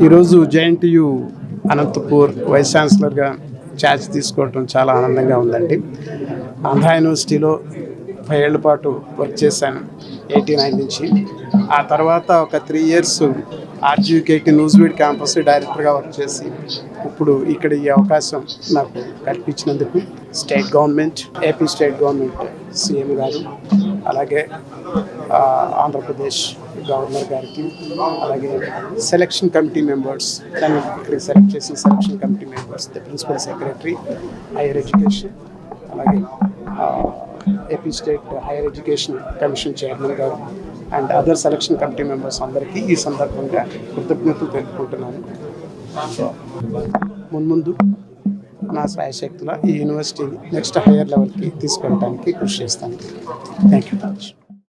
ఈరోజు JNTU Anantapur vice ఛాన్సలర్గా charge తీసుకోవటం చాలా ఆనందంగా ఉందండి. ఆంధ్ర యూనివర్సిటీలో 5 ఏళ్ల పాటు వర్క్ చేశాను 89 నుంచి. ఆ తర్వాత ఒక 3 years ఆర్జీవికేటి న్యూస్వీడ్ క్యాంపస్ డైరెక్టర్గా వర్క్ చేసి ఇప్పుడు ఇక్కడ ఈ అవకాశం నాకు కల్పించినందుకు state government, AP state government CM గారు, అలాగే ఆంధ్రప్రదేశ్ గవర్నర్ గారికి, అలాగే సెలక్షన్ కమిటీ మెంబర్స్, దాన్ని ఇక్కడికి సెలెక్ట్ చేసిన selection committee members, the principal secretary higher education, అలాగే AP state higher education commission chairman గారు and other selection committee members అందరికీ ఈ సందర్భంగా కృతజ్ఞతలు తెలుపుకుంటున్నాను. మున్ముందు నా శ్రాయశక్తుల ఈ యూనివర్సిటీని నెక్స్ట్ హైయర్ లెవెల్కి తీసుకెళ్ళడానికి కృషి చేస్తాను. Thank you.